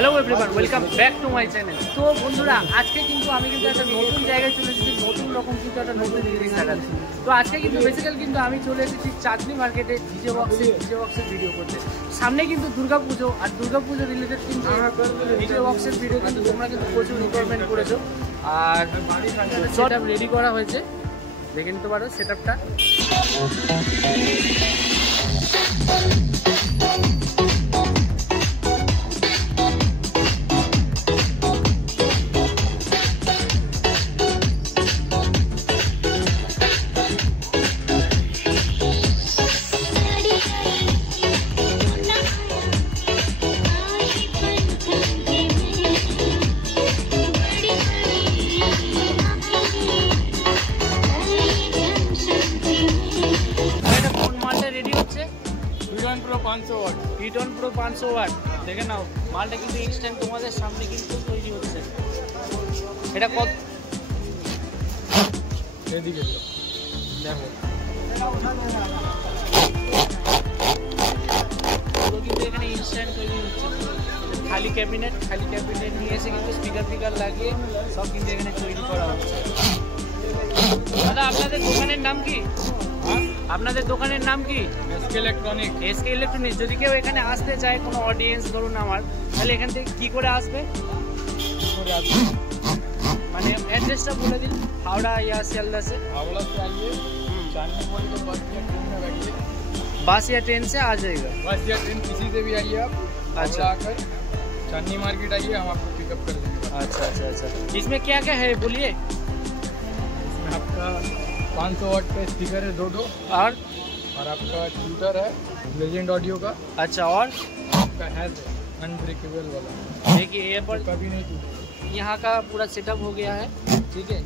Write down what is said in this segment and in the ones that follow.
Hello everyone, welcome back to my channel. তো বন্ধুরা, আজকে কিন্তু আমি কিন্তু একটা নতুন জায়গায় চলে এসেছি, নতুন রকম কিন্তু একটা নতুন জিনিস দেখাচ্ছি। তো আজকে কিন্তু বেসিক্যালি কিন্তু আমি চলে এসেছি চাঁদনি মার্কেটে ডিজে বক্সের ভিডিও করতে। সামনে কিন্তু দুর্গাপুজো, আর দুর্গাপুজো রিলেটেড কিন্তু ডিজে বক্সের ভিডিও কিন্তু তোমরা কিন্তু প্রচুর রিকোয়ারমেন্ট করেছো। আর সেট আপ রেডি করা হয়েছে, দেখে নিতে পারো সেট আপটা। হিটন প্রো 500 ওয়াট, দেখে নাও মালটা কিন্তু ইনস্ট্যান্ট তোমাদের সামনে কিন্তু তৈরি হচ্ছে। এটা কত? এদিকে দেখো, পুরো কিন্তু এখানে ইনস্ট্যান্ট তৈরি হচ্ছে। খালি ক্যাবিনেট নিয়ে এসে কিন্তু স্পিকার লাগিয়ে সব কিন্তু এখানে তৈরি করা হচ্ছে। দাদা, আপনাদের দোকানের নাম কি? আপনাদের দোকানের নাম কি? SK electronics. যদি কেউ এখানে আসতে চায়, কোনো অডিয়েন্স ধরুন আমার, তাহলে এখান থেকে কি করে আসবে? মানে অ্যাড্রেসটা বলে দিন। हावड़ा या सियालदह से? हावड़ा से आइए, चांदनी मॉल के बस या ट्रेन में बैठिए, बस या ट्रेन से आ जाएगा। बस या ट्रेन किसी से भी आइए आप। अच्छा, आकर चांदनी मार्केट आइए, हम आपको पिकअप कर देंगे। अच्छा। इसमें क्या क्या है बोलिए? इसमें आपका 500 वाट का स्पीकर है, दो और आपका ट्यूटर है लेजेंड ऑडियो का। अच्छा, और आपका है अनब्रेकेबल वाला। देखिए ये पर कभी नहीं टूटेगा। यहाँ का पूरा सेटअप हो गया है, ठीक है।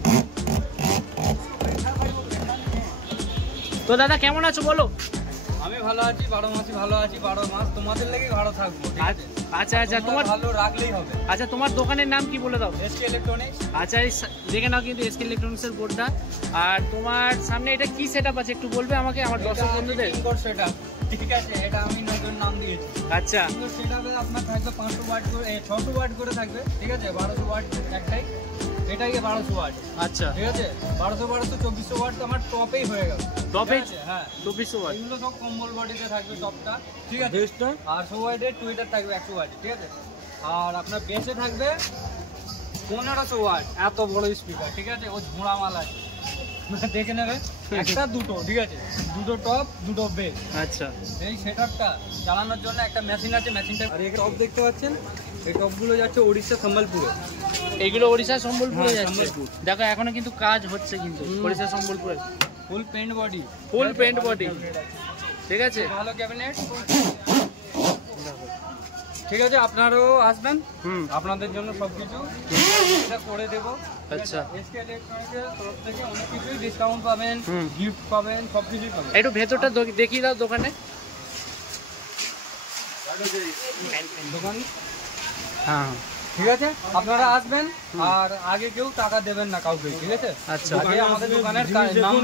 तो दादा কেমন আছো বলো? আমি ভালো আছি, 12 মাসই ভালো আছি, 12 মাস তোমাদের লাগি ভালো থাকবো। আচ্ছা, তোমার ভালো রাখলেই হবে। আচ্ছা, তোমার দোকানের নাম কি বলে দাও? SK electronics. আচ্ছা, দেখে নাও কিন্তু এসকে ইলেকট্রনিক্স এর বোর্ডটা। আর তোমার সামনে এটা কি সেটআপ আছে একটু বলবে আমাকে, আমার দর্শক বন্ধুদের? ইনডোর সেটআপ, ঠিক আছে। এটা আমি নতুন নাম দিয়েছি। আচ্ছা, ইনডোর সেটআপে আপনার থাকবে 500 ওয়াট করে, 600 ওয়াট করে থাকবে, ঠিক আছে। 1200 ওয়াট একটাই, এটাই 1200 ওয়াট। আচ্ছা, ঠিক আছে। 1200 2400 ওয়াট তো আমার টপেই হয়ে গেল। টপে? হ্যাঁ, 2400 ওয়াট। এগুলো সব কম্বল বডিতে থাকবে টপটা, ঠিক আছে। আর 100 ওয়াটের টুইটার থাকবে 100 ওয়াট, ঠিক আছে। আর আপনার বেসে থাকবে 1500 ওয়াট, এত বড় স্পিকার, ঠিক আছে। ও ঝোড়া মাল আছে, দেখে নেবে। একটা দুটো, ঠিক আছে, দুটো টপ দুটো বেস। আচ্ছা, এই সেটআপটা চালানোর জন্য একটা মেশিন আছে, মেশিনটা। আর এই টপ দেখতে পাচ্ছেন, এই টপগুলো যাচ্ছে ওড়িশা সম্বলপুরে। এইগুলো ওড়িশা সম্বলপুরে যাচ্ছে। দেখো এখনো কিন্তু কাজ হচ্ছে, কিন্তু ওড়িশা সম্বলপুরে ফুল পেন্ট বডি, ঠিক আছে। ভালো ক্যাবিনেট, ঠিক আছে। আপনারাও আসবেন, আপনাদের জন্য সবকিছু করে দেবো। আচ্ছা, এসকে ইলেকট্রনিক্সের তরফ থেকে অনেক কিছুই ডিসকাউন্ট পাবেন, গিফট পাবেন, সবকিছুই পাবেন। একটু ভেতরটা দেখিয়ে দাও দোকানে। দোকান, হ্যাঁ, ঠিক আছে। আপনারা আসবেন, আর আগে কেউ টাকা দেবেন না কাউকে, ঠিক আছে। আচ্ছা, আগে আমাদের দোকানের নাম,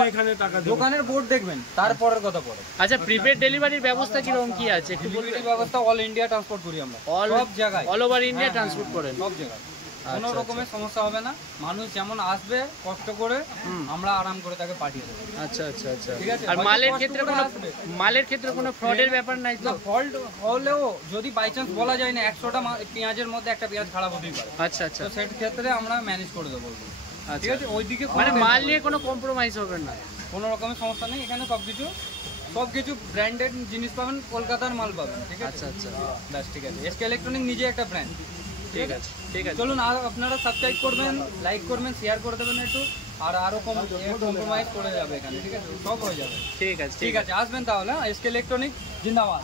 দোকানের বোর্ড দেখবেন, তারপরের কথা পরে। আচ্ছা, প্রিপেড ডেলিভারির ব্যবস্থা কিরকম কি আছে? ডেলিভারি ব্যবস্থা অল ইন্ডিয়া ট্রান্সপোর্ট করি আমরা, সব জায়গায়, অল ওভার ইন্ডিয়া ট্রান্সপোর্ট করেন, সব জায়গায়। কোনো রকমের সমস্যা হবে না। মানুষ যেমন আসবে কষ্ট করে, আমরা আরাম করে তাকে পাঠিয়ে দেবো। আচ্ছা, ঠিক আছে। আর মালের ক্ষেত্রে কোনো ফ্রডের ব্যাপার নাই তো? ফল্ট হলেও যদি বাই চান্স বলা যায় না, 100টা পেঁয়াজের মধ্যে একটা পেঁয়াজ খারাপ হতেই পারে। আচ্ছা, তো সেই ক্ষেত্রে আমরা ম্যানেজ করে দেবো, ঠিক আছে। ওইদিকে মানে মাল নিয়ে কোনো কম্প্রোমাইজ হবে না, কোনো রকমের সমস্যা নেই। এখানে সবকিছু ব্র্যান্ডেড জিনিস পাবেন, কলকাতার মাল পাবেন, ঠিক আছে। আচ্ছা, ব্যাস, ঠিক আছে। এসকে ইলেকট্রনিক্স নিজে একটা ব্র্যান্ড, ঠিক আছে। চলুন, আর আপনারা সাবস্ক্রাইব করবেন, লাইক করবেন, শেয়ার করে দেবেন একটু, আর আরো কম্প্রোমাইজ করে যাবে এখানে, ঠিক আছে। সব হয়ে যাবে, ঠিক আছে। আসবেন তাহলে। এসকে ইলেকট্রনিক্স জিন্দাবাদ।